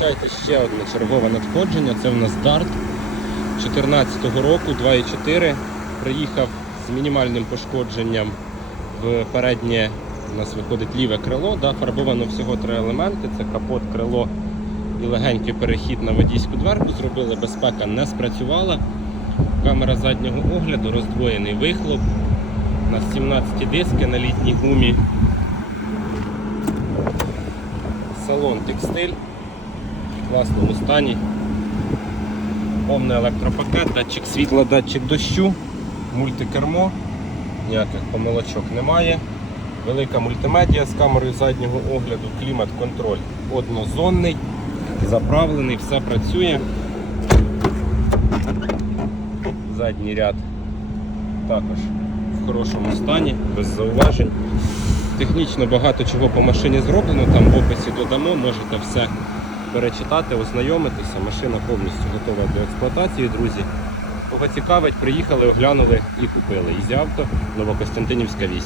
Зустрічайте ще одне чергове надходження. Це в нас Dart 2014 року 2.4. Приїхав з мінімальним пошкодженням в переднє у нас виходить ліве крило. Да, фарбовано всього три елементи: це капот, крило і легенький перехід на водійську дверку. Зробили, безпека не спрацювала. Камера заднього огляду, роздвоєний вихлоп. У нас 17 диски на літній гумі. Салон текстиль в класному стані. Повний електропакет, датчик світла, датчик дощу, мультикермо, ніяких помилочок немає. Велика мультимедіа з камерою заднього огляду, клімат-контроль однозонний, заправлений, все працює. Задній ряд також в хорошому стані, без зауважень. Технічно багато чого по машині зроблено, там в описі додамо, можете все перечитати, ознайомитися. Машина повністю готова до експлуатації, друзі. Кого цікавить, приїхали, оглянули і купили. Ізі авто, Новокостянтинівська 8.